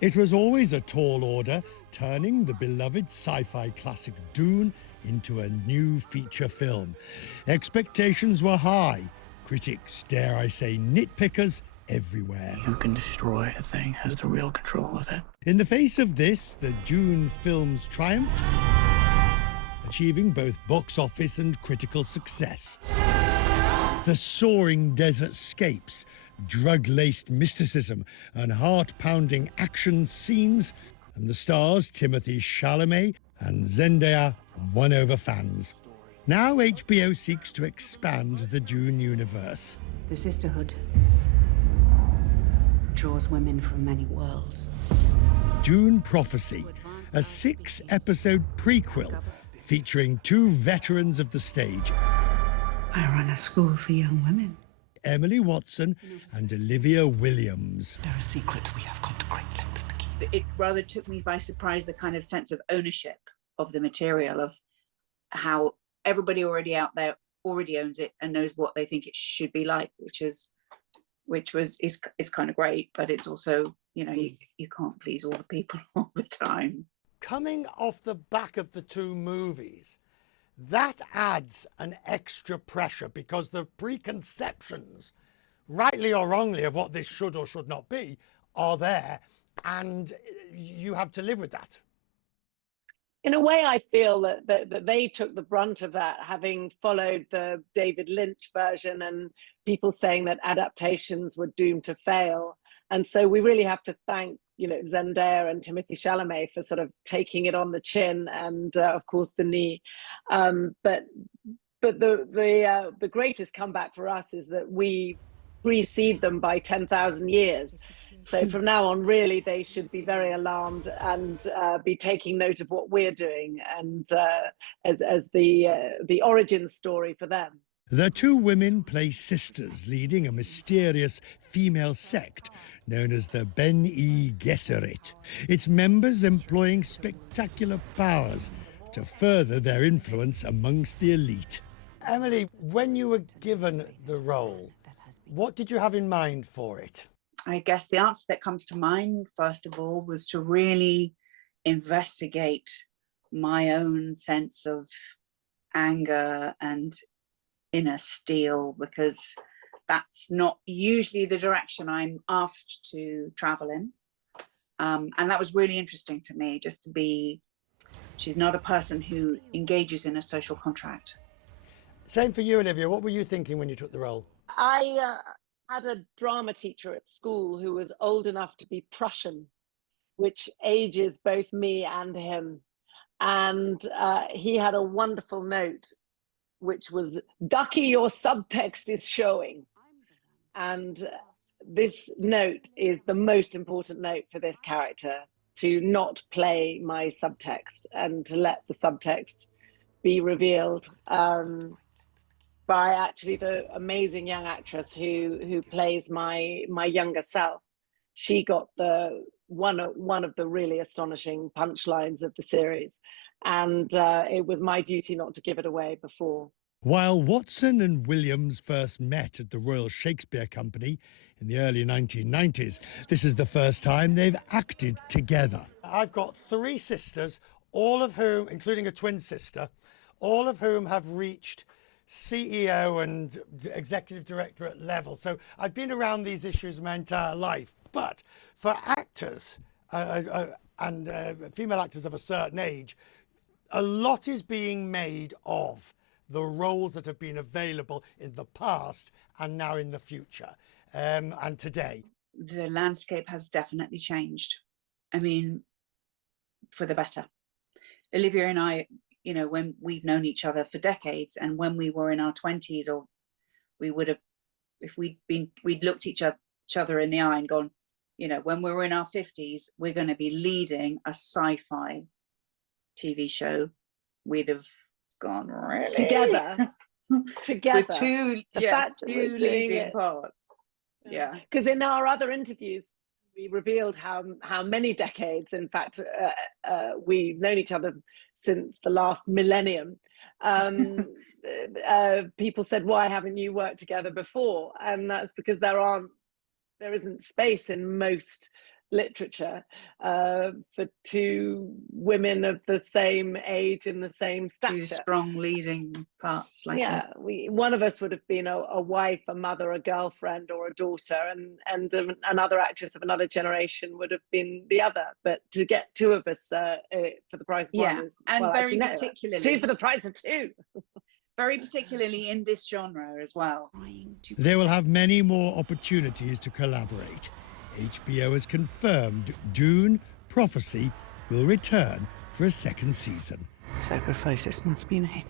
It was always a tall order, turning the beloved sci-fi classic Dune into a new feature film. Expectations were high. Critics, dare I say, nitpickers everywhere. You can destroy a thing, has the real control of it. In the face of this, the Dune films triumphed, achieving both box office and critical success. The soaring desert scapes, drug-laced mysticism, and heart-pounding action scenes, and the stars Timothée Chalamet and Zendaya won over fans. Now HBO seeks to expand the Dune universe. The sisterhood draws women from many worlds. Dune Prophecy, a 6-episode prequel featuring 2 veterans of the stage, I run a school for young women. Emily Watson and Olivia Williams. There are secrets we have gone to great lengths to keep. It rather took me by surprise, the kind of sense of ownership of the material, of how everybody already out there already owns it and knows what they think it should be like, it's kind of great, but it's also, you know, you can't please all the people all the time. Coming off the back of the 2 movies, that adds an extra pressure because the preconceptions, rightly or wrongly, of what this should or should not be are there, and you have to live with that. In a way, I feel that they took the brunt of that, having followed the David Lynch version and people saying that adaptations were doomed to fail. And so we really have to thank, you know, Zendaya and Timothée Chalamet for sort of taking it on the chin, and of course Denis. But the greatest comeback for us is that we precede them by 10,000 years. So from now on, really, they should be very alarmed and be taking note of what we're doing, and as the origin story for them. The 2 women play sisters leading a mysterious female sect known as the Bene Gesserit, its members employing spectacular powers to further their influence amongst the elite. Emily, when you were given the role, what did you have in mind for it? I guess the answer that comes to mind, first of all, was to really investigate my own sense of anger and inner steel, because that's not usually the direction I'm asked to travel in. And that was really interesting to me, just to be, she's not a person who engages in a social contract. Same for you, Olivia. What were you thinking when you took the role? I had a drama teacher at school who was old enough to be Prussian, which ages both me and him. And he had a wonderful note, which was, "Ducky, your subtext is showing." And this note is the most important note for this character, to not play my subtext and to let the subtext be revealed by actually the amazing young actress who plays my younger self. She got the one of the really astonishing punchlines of the series, and it was my duty not to give it away before. While Watson and Williams first met at the Royal Shakespeare Company in the early 1990s, this is the first time they've acted together. I've got 3 sisters, all of whom, including a twin sister, all of whom have reached CEO and executive directorate level. So I've been around these issues my entire life. But for actors and female actors of a certain age, a lot is being made of the roles that have been available in the past and now in the future and today. The landscape has definitely changed. I mean, for the better. Olivia and I, you know, when we've known each other for decades, and when we were in our 20s, or we would have, if we'd looked each other in the eye and gone, you know, when we were in our 50s, we're going to be leading a sci-fi TV show, we'd have gone, really? Together. With two leading parts. Yeah. Because in our other interviews, we revealed how many decades, in fact, we've known each other since the last millennium. People said, why haven't you worked together before? And that's because there aren't there isn't space in most literature for two women of the same age and the same Two stature. strong leading parts. Like Yeah, one of us would have been a wife, a mother, a girlfriend, or a daughter, and another actress of another generation would have been the other. But to get two of us for the price of one is, and well, very actually, no, particularly two for the price of two. Very particularly in this genre as well. They will have many more opportunities to collaborate. HBO has confirmed Dune Prophecy will return for a second season. Sacrifices must be made.